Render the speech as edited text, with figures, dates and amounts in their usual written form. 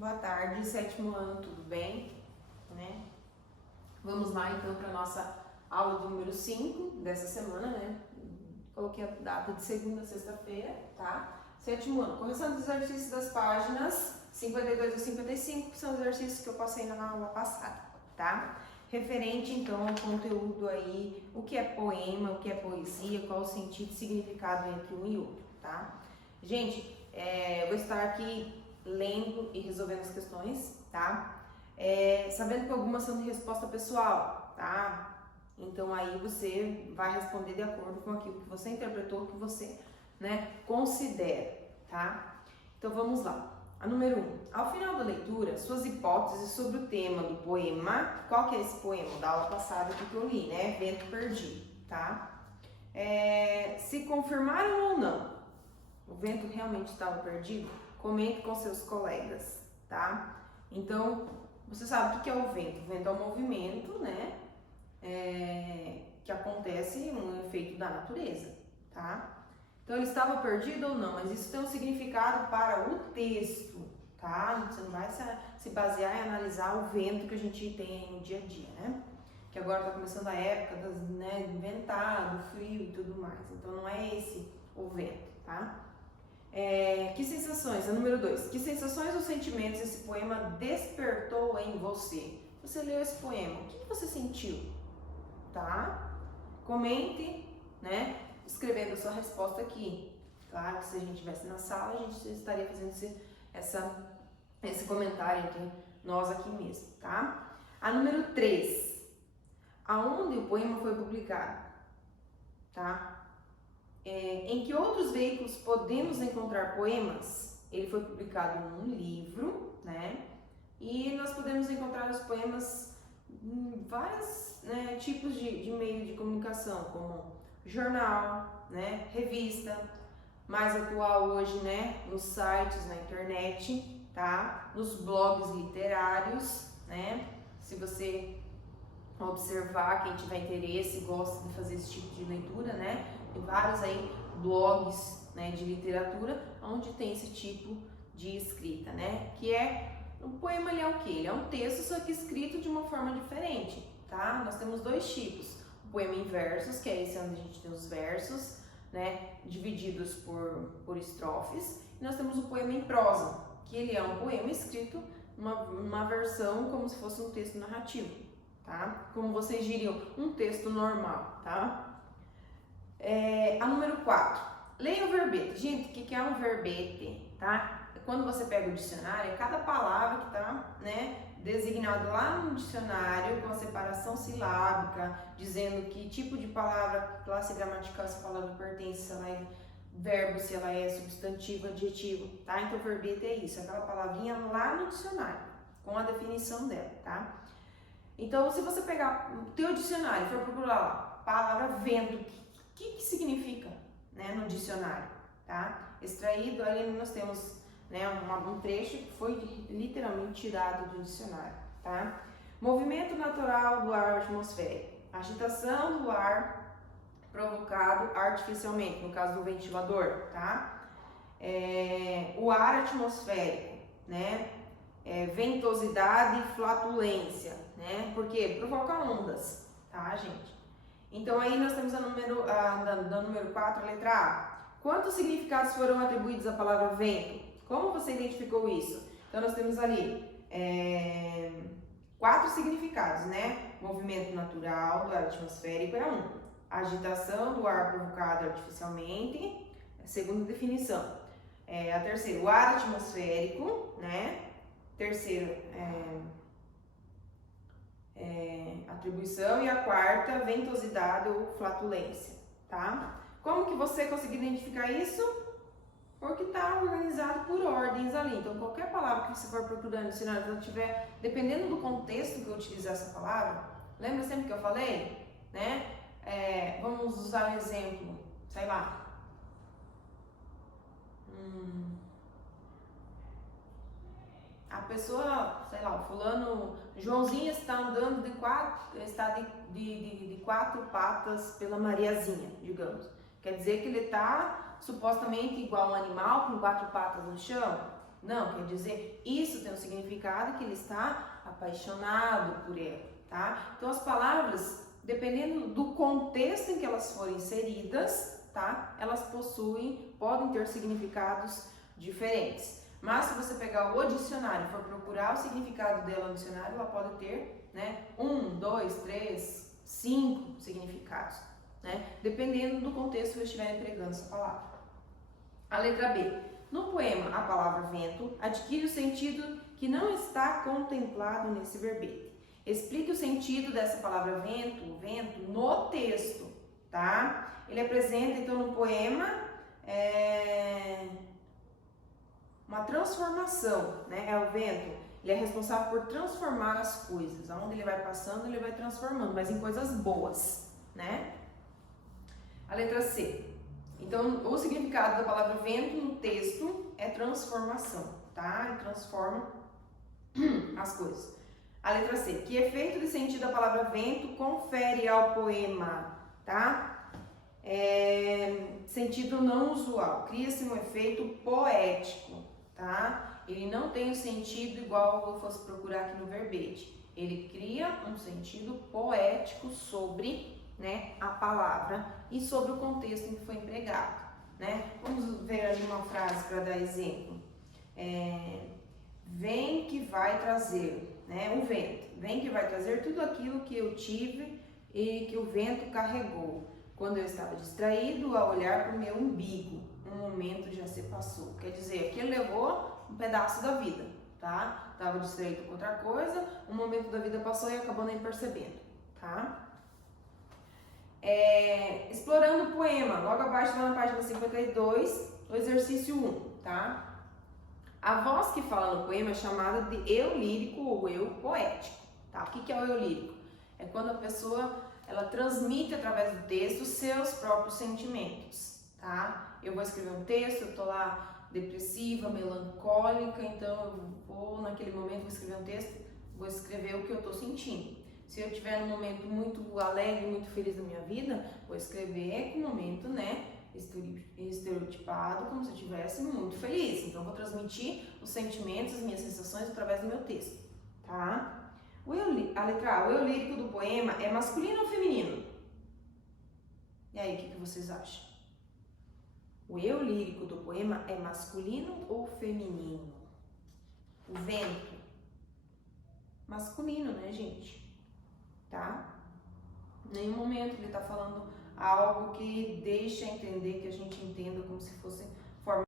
Boa tarde, sétimo ano, tudo bem? Né? Vamos lá então para a nossa aula do número 5 dessa semana, né? Coloquei a data de segunda a sexta-feira, tá? Sétimo ano, correção dos exercícios das páginas 52 a 55, que são os exercícios que eu passei na aula passada, tá? Referente então ao conteúdo aí, o que é poema, o que é poesia, qual o sentido e significado entre um e outro, tá? Gente, eu vou estar aqui lendo e resolvendo as questões, tá? Sabendo que algumas são de resposta pessoal, tá? Então aí você vai responder de acordo com aquilo que você interpretou, que você, né, considera, tá? Então vamos lá. A número 1. Ao final da leitura, suas hipóteses sobre o tema do poema. Qual que é esse poema? Da aula passada que eu li, né? Vento Perdido, tá? Se confirmaram ou não, o vento realmente estava perdido? Comente com seus colegas, tá? Então, você sabe o que é o vento? O vento é um movimento, né? Que acontece um efeito da natureza, tá? Então, ele estava perdido ou não, mas isso tem um significado para o texto, tá? Você não vai se basear em analisar o vento que a gente tem no dia a dia, né? Que agora está começando a época do ventado, frio e tudo mais. Então, não é esse o vento, tá? Que sensações, a número 2, que sensações ou sentimentos esse poema despertou em você? Você leu esse poema, o que você sentiu? Tá? Comente, né? Escrevendo a sua resposta aqui. Claro que se a gente estivesse na sala, a gente estaria fazendo esse comentário entre nós aqui mesmo, tá? A número 3, aonde o poema foi publicado? Tá? Em que outros veículos podemos encontrar poemas? Ele foi publicado num livro, né? E nós podemos encontrar os poemas em vários, né, tipos de meio de comunicação, como jornal, né, revista, mais atual hoje, né, nos sites, na internet, tá? Nos blogs literários, né? Se você observar, quem tiver interesse, gosta de fazer esse tipo de leitura, né? Tem vários aí blogs, né, de literatura onde tem esse tipo de escrita, né? Que o poema, ele é o quê? Ele é um texto, só que escrito de uma forma diferente, tá? Nós temos dois tipos: o poema em versos, que é esse onde a gente tem os versos, né, divididos por estrofes, e nós temos o poema em prosa, que ele é um poema escrito uma versão como se fosse um texto narrativo, tá? Como vocês diriam, um texto normal, tá? A número 4, leia o verbete. Gente, o que é um verbete, tá? Quando você pega o dicionário, cada palavra que tá, né, designado lá no dicionário, com a separação silábica, dizendo que tipo de palavra, classe gramatical essa palavra pertence, se ela é verbo, se ela é substantivo, adjetivo, tá? Então, verbete é isso, aquela palavrinha lá no dicionário, com a definição dela, tá? Então, se você pegar o teu dicionário e for procurar lá, palavra vento, o que significa, né, no dicionário, tá? Extraído, ali nós temos, né, um trecho que foi literalmente tirado do dicionário, tá? Movimento natural do ar atmosférico, agitação do ar provocado artificialmente, no caso do ventilador, tá? O ar atmosférico, né? Ventosidade e flatulência, né? Porque provoca ondas, tá, gente? Então aí nós temos da número 4, a letra A. Quantos significados foram atribuídos à palavra vento? Como você identificou isso? Então nós temos ali 4 significados, né? Movimento natural do ar atmosférico é um. Agitação do ar provocado artificialmente, segunda definição. A terceira, o ar atmosférico, né? Terceiro, atribuição, e a quarta, ventosidade ou flatulência, tá? Como que você conseguiu identificar isso? Porque está organizado por ordens ali. Então, qualquer palavra que você for procurando no dicionário, se ela tiver, dependendo do contexto que eu utilizar essa palavra, lembra sempre que eu falei, né? Vamos usar um exemplo, sei lá. A pessoa, sei lá, o fulano, Joãozinho está andando de quatro patas pela Mariazinha, digamos. Quer dizer que ele está supostamente igual a um animal com 4 patas no chão? Não, quer dizer, isso tem um significado que ele está apaixonado por ela, tá? Então, as palavras, dependendo do contexto em que elas forem inseridas, tá? Elas podem ter significados diferentes. Mas se você pegar o dicionário e for procurar o significado dela no dicionário, ela pode ter, né, 1, 2, 3, 5 significados, né? Dependendo do contexto que eu estiver empregando essa palavra. A letra B. No poema, a palavra vento adquire o sentido que não está contemplado nesse verbete. Explique o sentido dessa palavra vento no texto, tá? Ele apresenta, então, no poema, uma transformação, né? É o vento, ele é responsável por transformar as coisas. Aonde ele vai passando, ele vai transformando, mas em coisas boas, né? A letra C. Então, o significado da palavra vento no texto é transformação, tá? Ele transforma as coisas. A letra C. Que efeito de sentido a palavra vento confere ao poema, tá? Sentido não usual. Cria-se um efeito poético, tá? Ele não tem um sentido igual eu fosse procurar aqui no verbete. Ele cria um sentido poético sobre, né, a palavra e sobre o contexto em que foi empregado, né? Vamos ver ali uma frase para dar exemplo. Vem que vai trazer, né? O vento. Vem que vai trazer tudo aquilo que eu tive e que o vento carregou. Quando eu estava distraído a olhar para o meu umbigo, um momento já se passou. Quer dizer, que ele levou um pedaço da vida, tá? Estava distraído com outra coisa, um momento da vida passou e acabou nem percebendo, tá? Explorando o poema, logo abaixo na página 52, o exercício 1, tá? A voz que fala no poema é chamada de eu lírico ou eu poético, tá? O que é o eu lírico? É quando a pessoa, ela transmite através do texto seus próprios sentimentos, tá? Eu vou escrever um texto, eu tô lá depressiva, melancólica, então eu vou, naquele momento, vou escrever um texto, vou escrever o que eu tô sentindo. Se eu estiver num momento muito alegre, muito feliz da minha vida, vou escrever com um momento, né, estereotipado, como se eu estivesse muito feliz. Então, eu vou transmitir os sentimentos, as minhas sensações através do meu texto, tá? A letra A, o eu lírico do poema é masculino ou feminino? E aí, o que vocês acham? O eu lírico do poema é masculino ou feminino? O vento? Masculino, né, gente? Tá? Em nenhum momento ele está falando algo que deixa entender que a gente entenda como se fosse forma